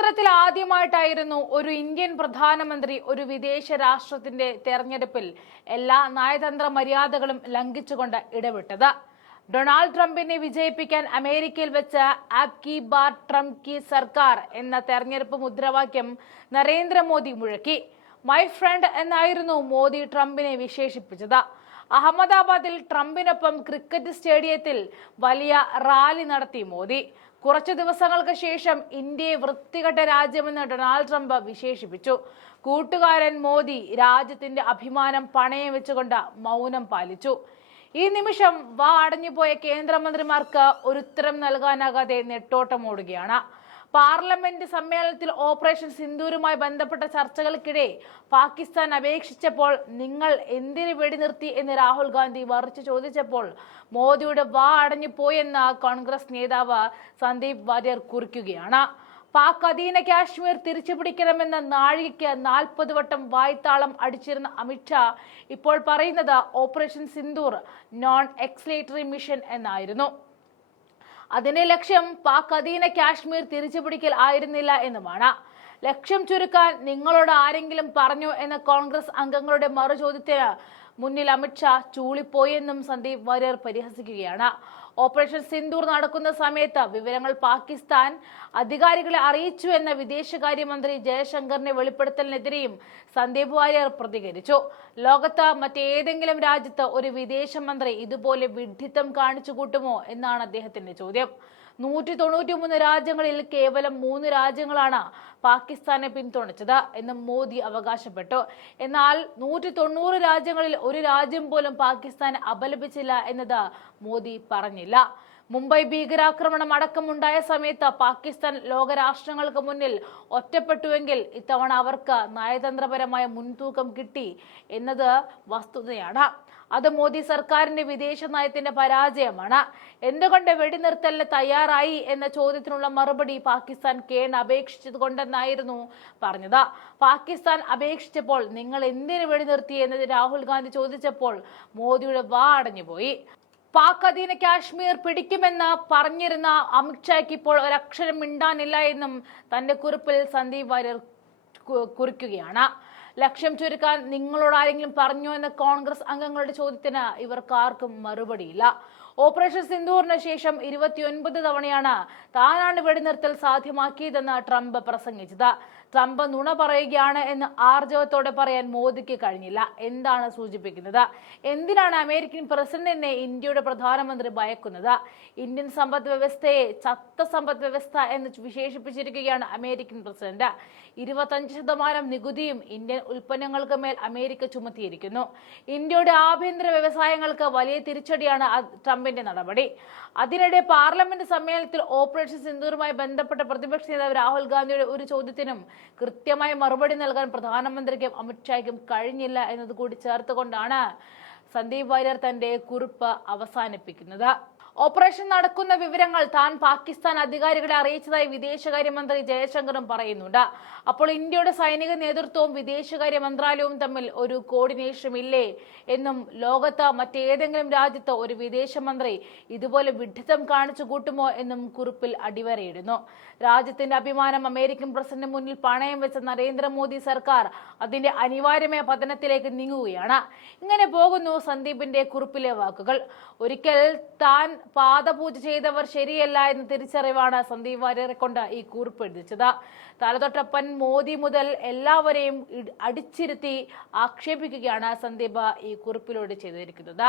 ചരിത്രത്തിൽ ആദ്യമായിട്ടായിരുന്നു ഒരു ഇന്ത്യൻ പ്രധാനമന്ത്രി ഒരു വിദേശ രാഷ്ട്രത്തിന്റെ തെരഞ്ഞെടുപ്പിൽ എല്ലാ നയതന്ത്ര മര്യാദകളും ലംഘിച്ചുകൊണ്ട് ഇടപെട്ടത്. ഡൊണാൾഡ് ട്രംപിനെ വിജയിപ്പിക്കാൻ അമേരിക്കയിൽ വെച്ച് ആപ് കി ബാർ ട്രംപ് കി സർക്കാർ എന്ന തെരഞ്ഞെടുപ്പ് മുദ്രാവാക്യം നരേന്ദ്രമോദി മുഴക്കി. മൈ ഫ്രണ്ട് എന്നായിരുന്നു മോദി ട്രംപിനെ വിശേഷിപ്പിച്ചത്. അഹമ്മദാബാദിൽ ട്രംപിനൊപ്പം ക്രിക്കറ്റ് സ്റ്റേഡിയത്തിൽ വലിയ റാലി നടത്തി മോദി. കുറച്ചു ദിവസങ്ങൾക്ക് ശേഷം ഇന്ത്യയെ വൃത്തികെട്ട രാജ്യമെന്ന് ഡൊണാൾഡ് ട്രംപ് വിശേഷിപ്പിച്ചു. കൂട്ടുകാരൻ മോദി രാജ്യത്തിന്റെ അഭിമാനം പണയം വെച്ചുകൊണ്ട് മൗനം പാലിച്ചു. ഈ നിമിഷം വാ അടഞ്ഞുപോയ കേന്ദ്രമന്ത്രിമാർക്ക് ഒരു ഉത്തരം നൽകാനാകാതെ നെട്ടോട്ടമോടുകയാണ്. പാർലമെന്റ് സമ്മേളനത്തിൽ ഓപ്പറേഷൻ സിന്ദൂരുമായി ബന്ധപ്പെട്ട ചർച്ചകൾക്കിടെ പാകിസ്ഥാൻ അപേക്ഷിച്ചപ്പോൾ നിങ്ങൾ എന്തിന് വെടിനിർത്തി എന്ന് രാഹുൽ ഗാന്ധി മറിച്ച് ചോദിച്ചപ്പോൾ മോദിയുടെ വാ അടഞ്ഞു പോയെന്ന് കോൺഗ്രസ് നേതാവ് സന്ദീപ് വാര്യർ കുറിക്കുകയാണ്. പാക് അധീന കാശ്മീർ തിരിച്ചുപിടിക്കണമെന്ന നാഴികയ്ക്ക് 40 വട്ടം വായ്ത്താളം അടിച്ചിരുന്ന അമിത്ഷാ ഇപ്പോൾ പറയുന്നത് ഓപ്പറേഷൻ സിന്ദൂർ നോൺ എക്സ്ലേറ്ററി മിഷൻ എന്നായിരുന്നു. അതിന്റെ ലക്ഷ്യം പാക് അധീന കാശ്മീർ തിരിച്ചുപിടിക്കൽ ആയിരുന്നില്ല എന്നുമാണ്. ലക്ഷ്യം ചുരുക്കാൻ നിങ്ങളോട് ആരെങ്കിലും പറഞ്ഞോ എന്ന കോൺഗ്രസ് അംഗങ്ങളുടെ മറുചോദ്യത്തിന് മുന്നിൽ അമിത്ഷാ ചൂളിപ്പോയെന്നും സന്ദീപ് വാര്യർ പരിഹസിക്കുകയാണ്. ഓപ്പറേഷൻ സിന്ദൂർ നടക്കുന്ന സമയത്ത് വിവരങ്ങൾ പാകിസ്ഥാൻ അധികാരികളെ അറിയിച്ചു എന്ന വിദേശകാര്യമന്ത്രി ജയശങ്കറിന്റെ വെളിപ്പെടുത്തലിനെതിരെയും സന്ദീപ് വാര്യർ പ്രതികരിച്ചു. ലോകത്ത് മറ്റേതെങ്കിലും രാജ്യത്ത് ഒരു വിദേശ മന്ത്രി ഇതുപോലെ വിഡ്ഢിത്തം കാണിച്ചു കൂട്ടുമോ എന്നാണ് അദ്ദേഹത്തിന്റെ ചോദ്യം. 193 രാജ്യങ്ങളിൽ കേവലം 3 രാജ്യങ്ങളാണ് പാകിസ്ഥാനെ പിന്തുണച്ചത് എന്ന് മോദി അവകാശപ്പെട്ടു. എന്നാൽ 190 രാജ്യങ്ങളിൽ ഒരു രാജ്യം പോലും പാകിസ്ഥാനെ അപലപിച്ചില്ല എന്നത് മോദി പറഞ്ഞില്ല. മുംബൈ ഭീകരാക്രമണം അടക്കമുണ്ടായ സമയത്ത് പാകിസ്ഥാൻ ലോകരാഷ്ട്രങ്ങൾക്ക് മുന്നിൽ ഒറ്റപ്പെട്ടുവെങ്കിൽ ഇത്തവണ അവർക്ക് നയതന്ത്രപരമായ മുൻതൂക്കം കിട്ടി എന്നത് വസ്തുതയാണ്. അത് മോദി സർക്കാരിന്റെ വിദേശ നയത്തിന്റെ പരാജയമാണ്. എന്തുകൊണ്ട് വെടിനിർത്തലിന് തയ്യാറായി എന്ന ചോദ്യത്തിനുള്ള മറുപടി പാകിസ്ഥാൻ അപേക്ഷിച്ചത് കൊണ്ടെന്നായിരുന്നു പറഞ്ഞത്. പാകിസ്ഥാൻ അപേക്ഷിച്ചപ്പോൾ നിങ്ങൾ എന്തിനു വെടിനിർത്തി എന്നത് രാഹുൽ ഗാന്ധി ചോദിച്ചപ്പോൾ മോദിയുടെ വാ അടഞ്ഞുപോയി. പാക് അധീന കാശ്മീർ പിടിക്കുമെന്ന് പറഞ്ഞിരുന്ന അമിത്ഷായ്ക്ക് ഇപ്പോൾ ഒരക്ഷരം മിണ്ടാനില്ല എന്നും തന്റെ കുറിപ്പിൽ സന്ദീപ് വാര്യർ കുറിക്കുകയാണ്. ലക്ഷ്യം ചുരുക്കാൻ നിങ്ങളോട് ആരെങ്കിലും പറഞ്ഞോ എന്ന കോൺഗ്രസ് അംഗങ്ങളുടെ ചോദ്യത്തിന് ഇവർക്കാർക്കും മറുപടിയില്ല. ഓപ്പറേഷൻ സിന്ദൂറിന് ശേഷം 29 തവണയാണ് താനാണ് വെടിനിർത്തൽ സാധ്യമാക്കിയതെന്ന് ട്രംപ് പ്രസംഗിച്ചത്. ട്രംപ് നുണ പറയുകയാണ് എന്ന് ആർജവത്തോടെ പറയാൻ മോദിക്ക് കഴിഞ്ഞില്ല. എന്താണ് സൂചിപ്പിക്കുന്നത്? എന്തിനാണ് അമേരിക്കൻ പ്രസിഡന്റിനെ ഇന്ത്യയുടെ പ്രധാനമന്ത്രി ഭയക്കുന്നത്? ഇന്ത്യൻ സമ്പദ് വ്യവസ്ഥയെ ചത്ത സമ്പദ് വ്യവസ്ഥ എന്ന് വിശേഷിപ്പിച്ചിരിക്കുകയാണ് അമേരിക്കൻ പ്രസിഡന്റ്. 25% നികുതിയും ഇന്ത്യൻ ഉൽപ്പന്നങ്ങൾക്ക് മേൽ അമേരിക്ക ചുമത്തിയിരിക്കുന്നു. ഇന്ത്യയുടെ ആഭ്യന്തര വ്യവസായങ്ങൾക്ക് വലിയ തിരിച്ചടിയാണ് ട്രംപിന്റെ നടപടി. അതിനിടെ പാർലമെന്റ് സമ്മേളനത്തിൽ ഓപ്പറേഷൻ സിന്ദൂറുമായി ബന്ധപ്പെട്ട പ്രതിപക്ഷ നേതാവ് രാഹുൽ ഗാന്ധിയുടെ ഒരു ചോദ്യത്തിനും കൃത്യമായ മറുപടി നൽകാൻ പ്രധാനമന്ത്രിക്കും അമിത്ഷായ്ക്കും കഴിഞ്ഞില്ല എന്നതുകൂടി ചേർത്തുകൊണ്ടാണ് സന്ദീപ് വാര്യർ തന്റെ കുറിപ്പ് അവസാനിപ്പിക്കുന്നത്. ഓപ്പറേഷൻ നടക്കുന്ന വിവരങ്ങൾ താൻ പാകിസ്ഥാൻ അധികാരികളെ അറിയിച്ചതായി വിദേശകാര്യമന്ത്രി ജയശങ്കറും പറയുന്നുണ്ട്. അപ്പോൾ ഇന്ത്യയുടെ സൈനിക നേതൃത്വവും വിദേശകാര്യ മന്ത്രാലയവും തമ്മിൽ ഒരു കോർഡിനേഷൻ ഇല്ലേ എന്നും ലോകത്ത് മറ്റേതെങ്കിലും രാജ്യത്ത് ഒരു വിദേശ മന്ത്രി ഇതുപോലെ വിഡ്ഢിത്തം കാണിച്ചു കൂട്ടുമോ എന്നും കുറിപ്പിൽ അടിവരയിടുന്നു. രാജ്യത്തിന്റെ അഭിമാനം അമേരിക്കൻ പ്രസിഡന്റ് മുന്നിൽ പണയം വെച്ച നരേന്ദ്രമോദി സർക്കാർ അതിന്റെ അനിവാര്യമായ പതനത്തിലേക്ക് നീങ്ങുകയാണ്. ഇങ്ങനെ പോകുന്നു സന്ദീപിന്റെ കുറിപ്പിലെ വാക്കുകൾ. ഒരിക്കൽ താൻ പാദപൂജ ചെയ്തവർ ശരിയല്ല എന്ന തിരിച്ചറിവാണ് സന്ദീപ് വാര്യരെ കൊണ്ട് ഈ കുറിപ്പ് എഴുതിച്ചത്. തലതൊട്ടപ്പൻ മോദി മുതൽ എല്ലാവരെയും അടിച്ചിരുത്തി ആക്ഷേപിക്കുകയാണ് സന്ദീപ് ഈ കുറിപ്പിലൂടെ ചെയ്തിരിക്കുന്നത്.